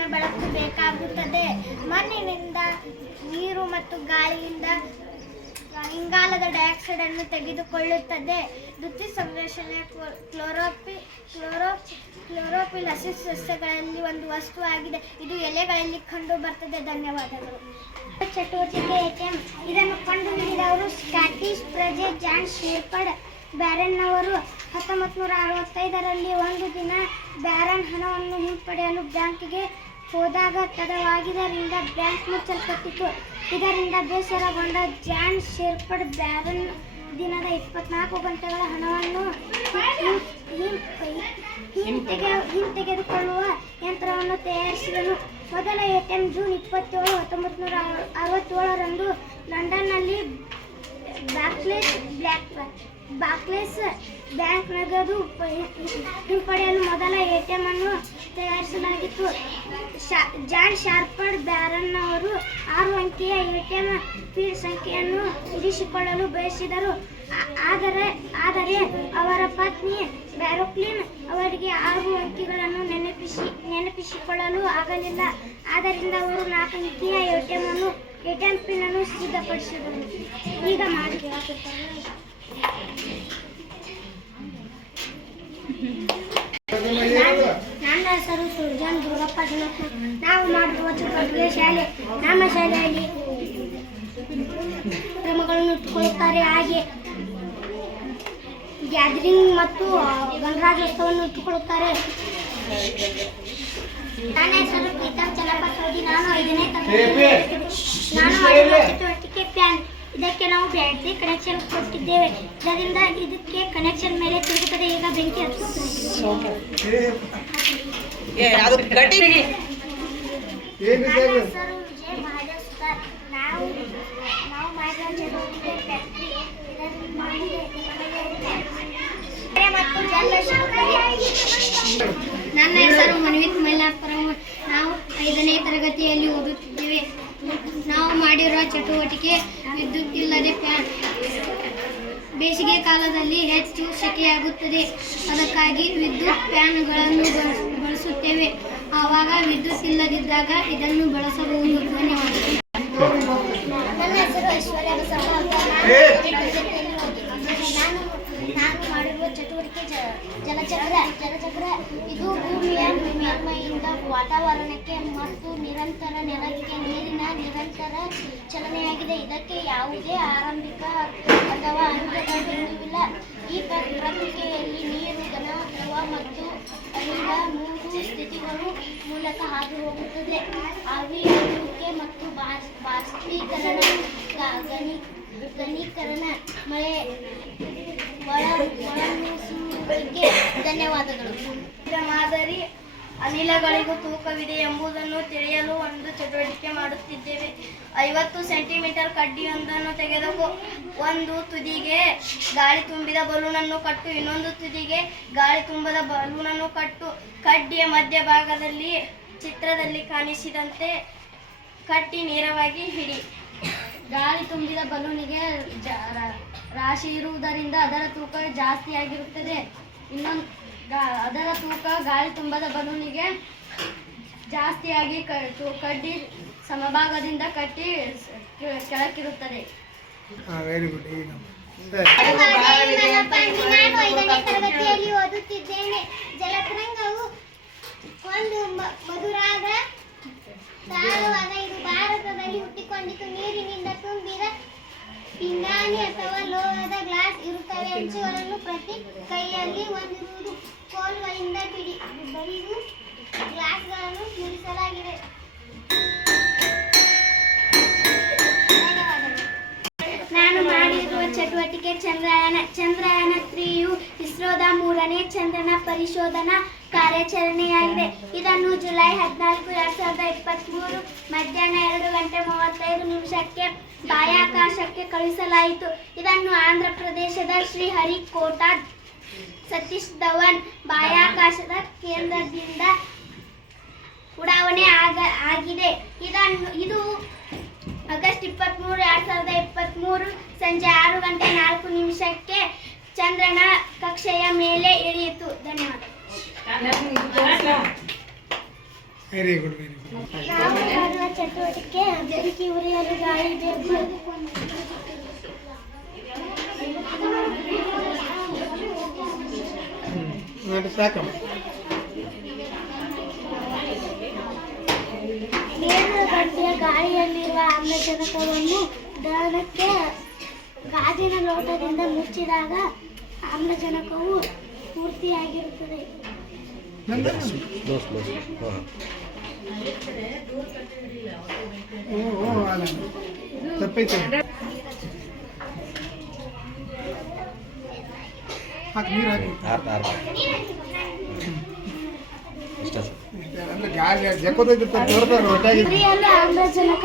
ಹೆಚ್ಚಿನ ಬೆಳಕು ಬೇಕಾಗುತ್ತದೆ. ಮಣ್ಣಿನಿಂದ, ನೀರು ಮತ್ತು ಗಾಳಿಯಿಂದ ಇಂಗಾಲದ ಡೈಆಕ್ಸೈಡ್ ಅನ್ನು ತೆಗೆದುಕೊಳ್ಳುತ್ತದೆ. ದ್ಯುತಿ ಸಂಶ್ಲೇಷಣೆ ಕ್ಲೋರೋಫಿಲ್ ಹಸಿ ಸಸ್ಯಗಳಲ್ಲಿ ಒಂದು ವಸ್ತುವಾಗಿದೆ. ಇದು ಎಲೆಗಳಲ್ಲಿ ಕಂಡು ಬರ್ತದೆ. ಧನ್ಯವಾದಗಳು. ಚಟುವಟಿಕೆ ATM ಇದನ್ನು ಕಂಡುಹಿಡಿದವರು ಸ್ಕಾಟಿಷ್ ಪ್ರಜೆ ಜಾನ್ ಶೆಪರ್ಡ್ ಬ್ಯಾರನ್ನವರು. 1965ರಲ್ಲಿ ಒಂದು ದಿನ ಬ್ಯಾರನ್ ಹಣವನ್ನು ಹಿಂಪಡೆಯಲು ಬ್ಯಾಂಕಿಗೆ ಹೋದಾಗ ತಡವಾಗಿದ್ದರಿಂದ ಬ್ಯಾಂಕ್ ಮುಚ್ಚಲ್ಪಟ್ಟಿತು. ಇದರಿಂದ ಬೇಸರಗೊಂಡ ಜಾನ್ ಶೆಪರ್ಡ್ ಬ್ಯಾರನ್ ದಿನದ 24 ಗಂಟೆಗಳ ಹಣವನ್ನು ಹಿಂತೆಗೆದುಕೊಳ್ಳುವ ಯಂತ್ರವನ್ನು ತಯಾರಿಸಿದನು. ಮೊದಲ ATM ಜೂನ್ 27, 1967ರಂದು ಲಂಡನ್ನಲ್ಲಿ ಬಾರ್ಕ್ಲೇಸ್ ಬ್ಯಾಂಕ್ ನಗದು ಹಿಂಪಡೆಯಲು ಮೊದಲ ATM ಅನ್ನು ತಯಾರಿಸಲಾಗಿತ್ತು. ಜಾನ್ ಶೆಪರ್ಡ್ ಬ್ಯಾರನ್ನವರು 6 ಅಂಕಿಯ ATM ಪಿನ್ ಸಂಖ್ಯೆಯನ್ನು ಇರಿಸಿಕೊಳ್ಳಲು ಬಯಸಿದರು. ಆದರೆ ಅವರ ಪತ್ನಿ ಬ್ಯಾರೋಕ್ಲಿನ್ ಅವರಿಗೆ 6 ಅಂಕಿಗಳನ್ನು ನೆನಪಿಸಿಕೊಳ್ಳಲು ಆಗಲಿಲ್ಲ. ಆದ್ದರಿಂದ ಅವರು 4 ಅಂಕಿಯ ATM ಪಿನ್ ಅನ್ನು ಸಿದ್ಧಪಡಿಸಿದರು. ಈಗ ಮಾಡಿ ನನ್ನ ಹೆಸರು ಸುರ್ಜನ್ ದುರ್ಗಪ್ಪ ಜನಪ್ಪ. ನಾವು ಮಾಡುವ ಚಟುವಟಿಕೆ ಶಾಲೆ. ನಮ್ಮ ಶಾಲೆಯಲ್ಲಿ ಕ್ರಮಗಳನ್ನು ಇಟ್ಟುಕೊಳ್ಳುತ್ತಾರೆ. ಹಾಗೆ ಗ್ಯಾದರಿಂಗ್ ಮತ್ತು ಗಣರಾಜ್ಯೋತ್ಸವವನ್ನು ಇಟ್ಟುಕೊಳ್ಳುತ್ತಾರೆ. ನನ್ನ ಹೆಸರು ಪ್ರೀತಮ್ ಚಲಪ್ಪ ಸೌದಿ. ನಾನು 5ನೇ ತರಗತಿ. ನಾನು ಮಾಡುವ ಚಟುವಟಿಕೆ ಫ್ಯಾನ್. ಇದಕ್ಕೆ ನಾವು ಬ್ಯಾಟರಿ ಕನೆಕ್ಷನ್ ಕೊಟ್ಟಿದ್ದೇವೆ. ಇದರಿಂದ ಇದಕ್ಕೆ ಕನೆಕ್ಷನ್ ಮೇಲೆ ತಿರುಗುತ್ತದೆ. ಈಗ ಬೆಂಕಿ ಹಚ್ಚುತ್ತದೆ. ನಾವು ಮಾಡುವ ಚಟುವಟಿಕೆ ಫ್ಯಾಕ್ಟರಿ. ನನ್ನ ಹೆಸರು ಮನ್ವಿತ್ ಮೈಲಾಪುರ. ನಾವು 5ನೇ ತರಗತಿಯಲ್ಲಿ ಓದುತ್ತಿದ್ದೇವೆ. ನಾವು ಮಾಡಿರುವ ಚಟುವಟಿಕೆ ವಿದ್ಯುತ್ ಇಲ್ಲದೆ ಫ್ಯಾನ್. ಬೇಸಿಗೆ ಕಾಲದಲ್ಲಿ ಹೆಚ್ಚು ಸೆಕೆಯಾಗುತ್ತದೆ. ಅದಕ್ಕಾಗಿ ವಿದ್ಯುತ್ ಫ್ಯಾನ್ಗಳನ್ನು ಬಳಸುತ್ತೇವೆ. ಆವಾಗ ವಿದ್ಯುತ್ ಇಲ್ಲದಿದ್ದಾಗ ಇದನ್ನು ಬಳಸಬಹುದು. ಧನ್ಯವಾದಗಳು. ನನ್ನ ಹೆಸರು ಐಶ್ವರ್ಯ ಬಸಪ್ಪ. ನಾನು ಮಾಡಿರುವ ಚಟುವಟಿಕೆ ಜಲಚಕ್ರ. ಇದು ಭೂಮಿಯ ಮೇಲ್ಮೈಯಿಂದ ವಾತಾವರಣಕ್ಕೆ ಮತ್ತು ನಿರಂತರ ನೆಲಕ್ಕೆ ನೀರಿನ ನಿರಂತರ ಚಲನೆಯಾಗಿದೆ. ಇದಕ್ಕೆ ಯಾವುದೇ ಆರಂಭಿಕ ಅಥವಾ ಅಂತ್ಯದ ಬಿಂದುವಿಲ್ಲ. ಈ ಪ್ರಕ್ರಿಯೆಯಲ್ಲಿ ನೀರು, ಘನ, ದ್ರವ ಮತ್ತು ಅನಿಲ 3 ಸ್ಥಿತಿಗಳು ಮೂಲಕ ಹಾದು ಹೋಗುತ್ತದೆ. ಆವಿಯಾಗುವಿಕೆ ಮತ್ತು ಬಾಷ್ಪೀಕರಣ, ಘನೀಕರಣ, ಮಳೆ, ಒಳನುಸುವಿಕೆ. ಧನ್ಯವಾದಗಳು. ಮಾದರಿ ಅನಿಲಗಳಿಗೂ ತೂಕವಿದೆ ಎಂಬುದನ್ನು ತಿಳಿಯಲು ಒಂದು ಚಟುವಟಿಕೆ ಮಾಡುತ್ತಿದ್ದೇವೆ. 50 ಸೆಂಟಿಮೀಟರ್ ಕಡ್ಡಿಯೊಂದನ್ನು ತೆಗೆದು ಒಂದು ತುದಿಗೆ ಗಾಳಿ ತುಂಬಿದ ಬಲೂನನ್ನು ಕಟ್ಟು, ಇನ್ನೊಂದು ತುದಿಗೆ ಗಾಳಿ ತುಂಬದ ಬಲೂನನ್ನು ಕಟ್ಟು. ಕಡ್ಡಿಯ ಮಧ್ಯಭಾಗದಲ್ಲಿ ಚಿತ್ರದಲ್ಲಿ ಕಾಣಿಸಿದಂತೆ ಕಟ್ಟಿ ನೇರವಾಗಿ ಹಿಡಿ. ಗಾಳಿ ತುಂಬಿದ ಬಲೂನಿಗೆ ರಾಶಿ ಇರುವುದರಿಂದ ಅದರ ತೂಕ ಜಾಸ್ತಿಯಾಗಿರುತ್ತದೆ. ಅದರ ತೂಕ ಗಾಳಿ ತುಂಬದ ಬಲೂನಿಗೆ ಜಾಸ್ತಿಯಾಗಿ ಕಡ್ಡಿ ಸಮಭಾಗದಿಂದ ಕಟ್ಟಿ ಕೆಳಕ್ಕಿರುತ್ತದೆ. Very good. ನಾನು 5ನೇ ತರಗತಿಯಲ್ಲಿ ಓದುತ್ತಿದ್ದೇನೆ. ಜಲತರಂಗವು ಒಂದು ಮಧುರಾದ ತಾಳವಾದ. ಇದು ಭಾರತದಲ್ಲಿ ಹುಟ್ಟಿಕೊಂಡಿತು. ನೀರಿನಿಂದ ತುಂಬಿದ ಪಿಂಗಾಣಿ ಅಥವಾ ಲೋಹದ ಗ್ಲಾಸ್ ಇರುತ್ತವೆ. ಅಂಚುಗಳನ್ನು ಪ್ರತಿ ಕೈಯಲ್ಲಿ ಹೊಂದಿರುವುದು. ಕೋಲುಗಳಿಂದ ಬಡಿದು ಗ್ಲಾಸ್ಗಳನ್ನು ನುಡಿಸಲಾಗಿದೆ. ನಾನು ಮಾಡಿರುವ ಚಟುವಟಿಕೆ ಚಂದ್ರಯಾನ 3ಯು ಇಸ್ರೋದ 3ನೇ ಚಂದ್ರನ ಪರಿಶೋಧನಾ ಕಾರ್ಯಾಚರಣೆಯಾಗಿದೆ. ಇದನ್ನು ಜುಲೈ 14, 2023 ಮಧ್ಯಾಹ್ನ 2:35 ಬಾಹ್ಯಾಕಾಶಕ್ಕೆ ಕಳುಹಿಸಲಾಯಿತು. ಇದನ್ನು ಆಂಧ್ರ ಪ್ರದೇಶದ ಶ್ರೀಹರಿಕೋಟಾ ಸತೀಶ್ ಧವನ್ ಬಾಹ್ಯಾಕಾಶದ ಕೇಂದ್ರದಿಂದ ಉಡಾವಣೆ ಆಗಿದೆ. ಇದು ಆಗಸ್ಟ್ 23, 2023 ಸಂಜೆ 6:04 ಚಂದ್ರನ ಕಕ್ಷೆಯ ಮೇಲೆ ಇಳಿಯಿತು. ಧನ್ಯವಾದ. Very good. ನಾವು ಮಾಡುವ ಚಟುವಟಿಕೆ ಬೆಂಕಿ ಉರಿಯಲು ಗಾಳಿ ಬೇಕು. ನೋಡಿ ಸಾಕಮ್ಮ. ಮೇಲುಗಡೆಯ ಗಾಳಿಯಲ್ಲಿರುವ ಆಮ್ಲಜನಕವನ್ನು ದಹನಕ್ಕೆ ಗಾಜಿನ ಲೋಟದಿಂದ ಮುಚ್ಚಿದಾಗ ಆಮ್ಲಜನಕವು ಪೂರ್ತಿಯಾಗಿರುತ್ತದೆ. ತಪ್ಪೈತೆ. ಹಾಕಿ ನೀರು ಹಾಕಿ. ಅಂದ್ರೆ ಗಾಳಿ ಜಕ್ಕೋದೈತೆ ಹೊರತಾಗ ಹೊಟ್ಟಾಗಿ ಆಮ್ಲಜನಕ